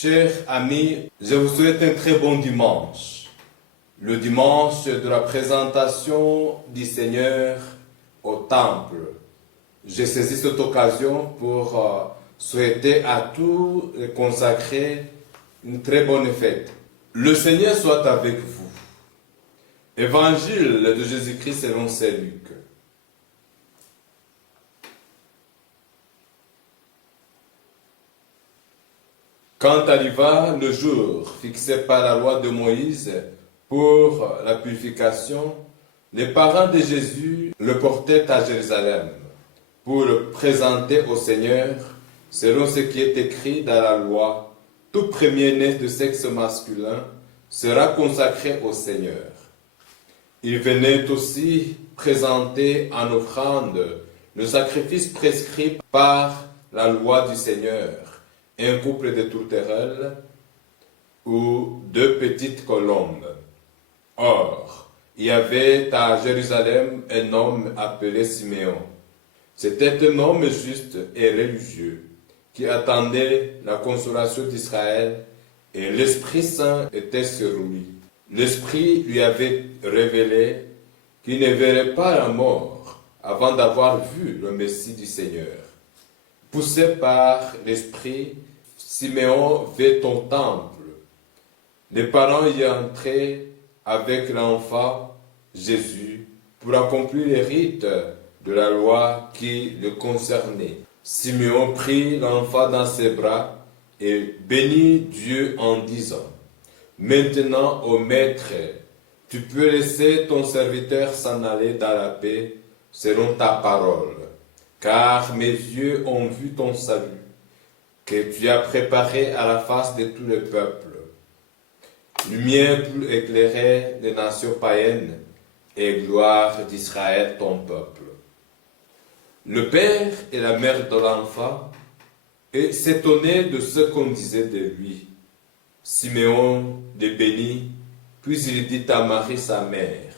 chers amis, je vous souhaite un très bon dimanche. Le dimanche de la présentation du Seigneur au temple. J'ai saisi cette occasion pour souhaiter à tous les consacrés une très bonne fête. Le Seigneur soit avec vous. Évangile de Jésus-Christ selon saint Luc. Quand arriva le jour fixé par la loi de Moïse pour la purification, les parents de Jésus le portaient à Jérusalem pour le présenter au Seigneur selon ce qui est écrit dans la loi. Tout premier-né de sexe masculin sera consacré au Seigneur. Il venait aussi présenter en offrande le sacrifice prescrit par la loi du Seigneur, un couple de tourterelles ou 2 petites colombes. Or, il y avait à Jérusalem un homme appelé Siméon. C'était un homme juste et religieux qui attendait la consolation d'Israël, et l'Esprit Saint était sur lui. L'Esprit lui avait révélé qu'il ne verrait pas la mort avant d'avoir vu le Messie du Seigneur. Poussé par l'Esprit, Siméon vint au temple. Les parents y entraient avec l'enfant Jésus pour accomplir les rites de la loi qui le concernaient. Siméon prit l'enfant dans ses bras et bénit Dieu en disant: Maintenant, ô Maître, tu peux laisser ton serviteur s'en aller dans la paix selon ta parole, car mes yeux ont vu ton salut, que tu as préparé à la face de tous les peuples, lumière pour éclairer les nations païennes et gloire d'Israël ton peuple. Le père et la mère de l'enfant s'étonnaient de ce qu'on disait de lui. Siméon le bénit, puis il dit à Marie sa mère: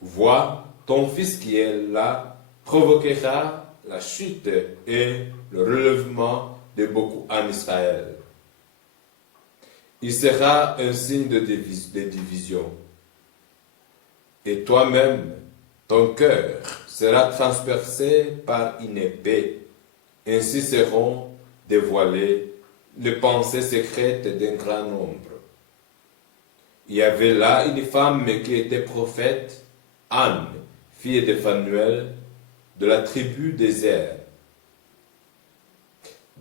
Vois, ton fils qui est là provoquera la chute et le relèvement de beaucoup en Israël. Il sera un signe de division. Et toi-même, ton cœur sera transpercé par une épée. Ainsi seront dévoilées les pensées secrètes d'un grand nombre. Il y avait là une femme qui était prophète, Anne, fille de Phanuel, de la tribu d'Ézer.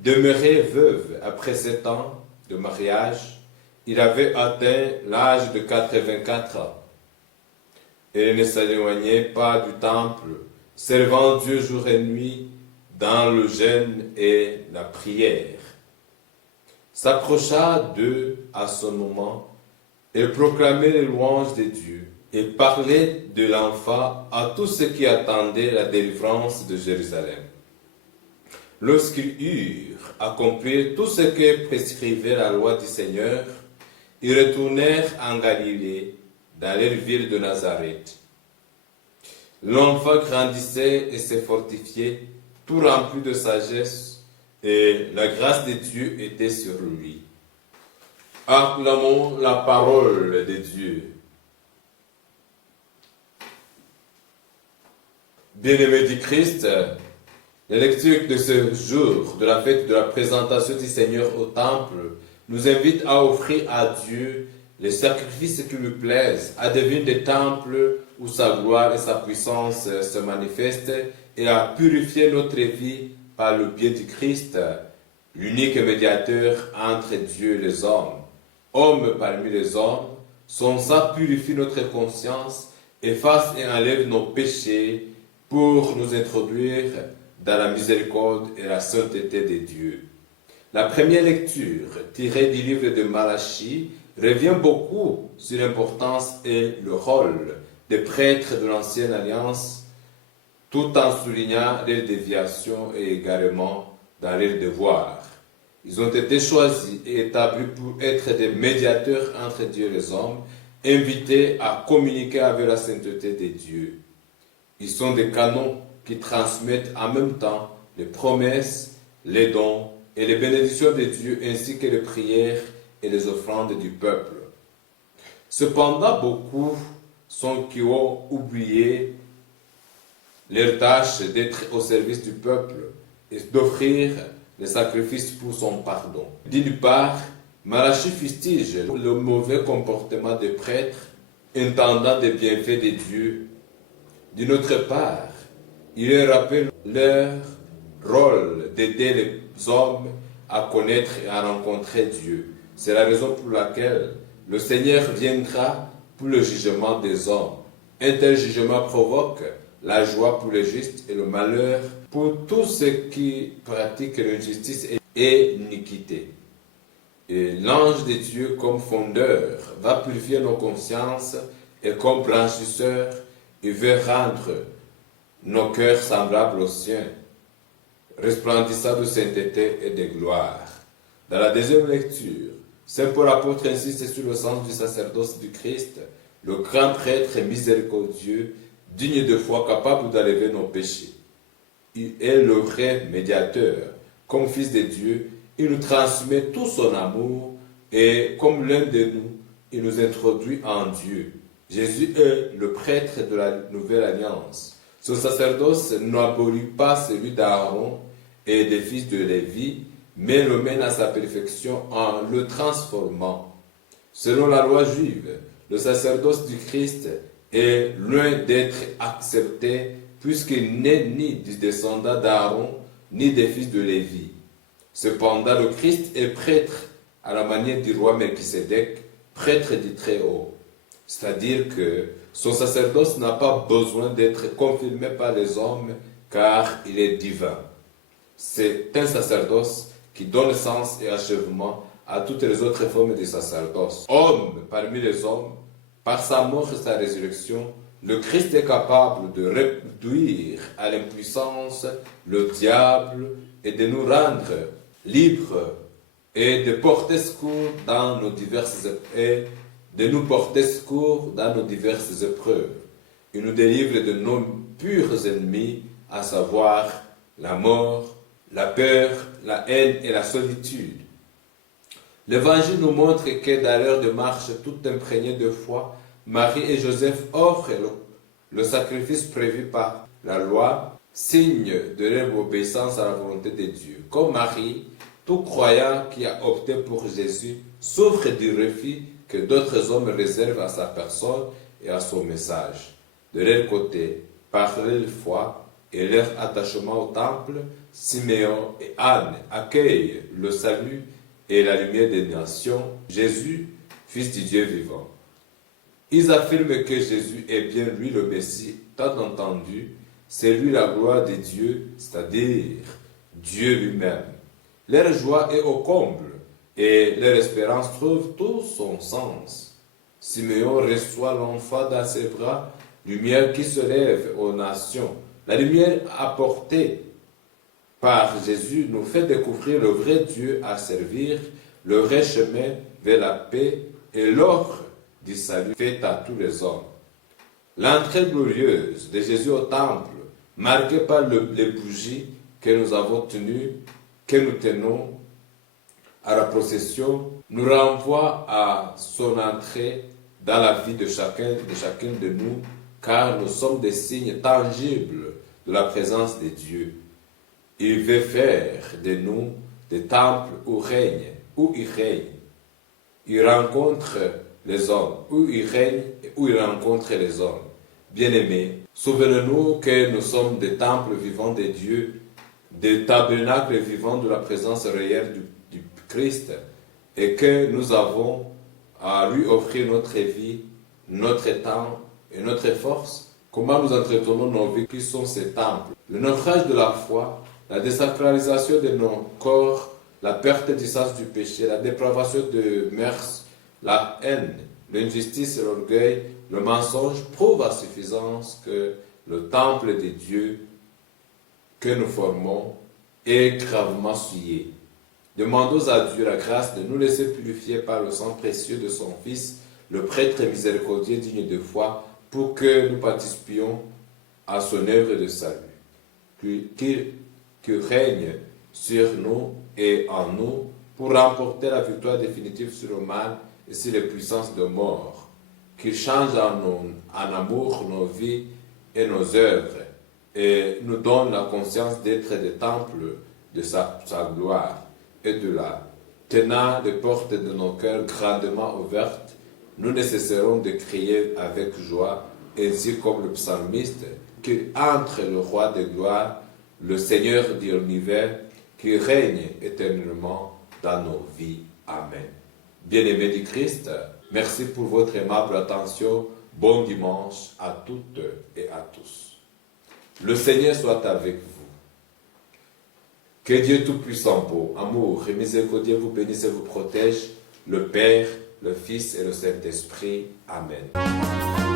Demeurée veuve après 7 ans de mariage, il avait atteint l'âge de 84 ans. Elle ne s'éloignait pas du temple, servant Dieu jour et nuit dans le jeûne et la prière. S'approcha d'eux à ce moment et proclamait les louanges de Dieu et parlait de l'enfant à tous ceux qui attendaient la délivrance de Jérusalem. Lorsqu'ils eurent accompli tout ce que prescrivait la loi du Seigneur, ils retournèrent en Galilée, dans leur ville de Nazareth. L'enfant grandissait et se fortifiait, tout rempli de sagesse, et la grâce de Dieu était sur lui. Acclamons la parole de Dieu. Bien-aimés du Christ, la lecture de ce jour, de la fête de la présentation du Seigneur au temple, nous invite à offrir à Dieu les sacrifices qui lui plaisent, à devenir des temples où sa gloire et sa puissance se manifestent, et à purifier notre vie par le biais du Christ, l'unique médiateur entre Dieu et les hommes. Homme parmi les hommes, son sang purifie notre conscience, efface et enlève nos péchés pour nous introduire dans la miséricorde et la sainteté de Dieu. La première lecture, tirée du livre de Malachie, revient beaucoup sur l'importance et le rôle des prêtres de l'Ancienne Alliance, tout en soulignant leurs déviations et égarements dans leurs devoirs. Ils ont été choisis et établis pour être des médiateurs entre Dieu et les hommes, invités à communiquer avec la sainteté de Dieu. Ils sont des canons qui transmettent en même temps les promesses, les dons et les bénédictions de Dieu ainsi que les prières et les offrandes du peuple. Cependant, beaucoup sont qui ont oublié leur tâche d'être au service du peuple et d'offrir les sacrifices pour son pardon. D'une part, Malachie fustige le mauvais comportement des prêtres, intendant des bienfaits de Dieu. D'une autre part, il leur rappelle leur rôle d'aider les hommes à connaître et à rencontrer Dieu. C'est la raison pour laquelle le Seigneur viendra pour le jugement des hommes. Un tel jugement provoque la joie pour les justes et le malheur pour tous ceux qui pratiquent l'injustice et l'iniquité. Et l'ange de Dieu, comme fondeur, va purifier nos consciences et comme blanchisseur, il veut rendre nos cœurs semblables aux siens, resplendissant de sainteté et de gloire. Dans la deuxième lecture, Saint Paul apôtre insiste sur le sens du sacerdoce du Christ, le grand prêtre miséricordieux, digne de foi, capable d'enlever nos péchés. Il est le vrai médiateur. Comme fils de Dieu, il nous transmet tout son amour et comme l'un de nous, il nous introduit en Dieu. Jésus est le prêtre de la nouvelle alliance. Ce sacerdoce n'abolit pas celui d'Aaron et des fils de Lévi, mais le mène à sa perfection en le transformant. Selon la loi juive, le sacerdoce du Christ est loin d'être accepté puisqu'il n'est ni du descendant d'Aaron ni des fils de Lévi. Cependant, le Christ est prêtre à la manière du roi Melchisédek, prêtre du Très-Haut. C'est-à-dire que son sacerdoce n'a pas besoin d'être confirmé par les hommes car il est divin. C'est un sacerdoce qui donne sens et achèvement à toutes les autres formes de sacerdoce. Homme parmi les hommes, par sa mort et sa résurrection, le Christ est capable de réduire à l'impuissance le diable et de nous rendre libres et de porter secours dans nos diverses épreuves. Il nous délivre de nos purs ennemis, à savoir la mort, la peur, la haine et la solitude. L'Évangile nous montre que dans leur démarche toute imprégnée de foi, Marie et Joseph offrent le sacrifice prévu par la loi, signe de leur obéissance à la volonté de Dieu. Comme Marie, tout croyant qui a opté pour Jésus souffre du refus que d'autres hommes réservent à sa personne et à son message. De leur côté, par leur foi et leur attachement au temple, Siméon et Anne accueillent le salut et la lumière des nations, Jésus, fils du Dieu vivant. Ils affirment que Jésus est bien lui le Messie, tant entendu, c'est lui la gloire de Dieu, c'est-à-dire Dieu lui-même. Leur joie est au comble et leur espérance trouve tout son sens. Siméon reçoit l'enfant dans ses bras, lumière qui se lève aux nations. La lumière apportée par Jésus nous fait découvrir le vrai Dieu à servir, le vrai chemin vers la paix et l'offre du salut faite à tous les hommes. L'entrée glorieuse de Jésus au temple, marquée par les bougies que nous tenons à la procession, nous renvoie à son entrée dans la vie de chacun de nous, car nous sommes des signes tangibles de la présence de Dieu. Il veut faire de nous des temples où il règne. Il rencontre les hommes, où il règne et où il rencontre les hommes. Bien-aimés, souvenons-nous que nous sommes des temples vivants de Dieu, des tabernacles vivants de la présence réelle du Christ, et que nous avons à lui offrir notre vie, notre temps et notre force. Comment nous entretenons nos vies qui sont ces temples? Le naufrage de la foi, la désacralisation de nos corps, la perte du sens du péché, la dépravation de mœurs, la haine, l'injustice et l'orgueil, le mensonge prouvent à suffisance que le temple de Dieu que nous formons est gravement souillé. Demandons à Dieu la grâce de nous laisser purifier par le sang précieux de son Fils, le prêtre miséricordieux digne de foi, pour que nous participions à son œuvre de salut. Qu'il règne sur nous et en nous pour remporter la victoire définitive sur le mal et sur les puissances de mort. Qu'il change en amour nos vies et nos œuvres et nous donne la conscience d'être des temples de sa gloire et de la tenant les portes de nos cœurs grandement ouvertes, nous ne cesserons de crier avec joie, ainsi comme le psalmiste, qu'il entre le roi de gloire, le Seigneur de l'univers, qui règne éternellement dans nos vies. Amen. Bien-aimés du Christ, merci pour votre aimable attention. Bon dimanche à toutes et à tous. Le Seigneur soit avec vous. Que Dieu Tout-Puissant, beau, amour et miséricordieux vous bénisse et vous protège, le Père, le Fils et le Saint-Esprit. Amen.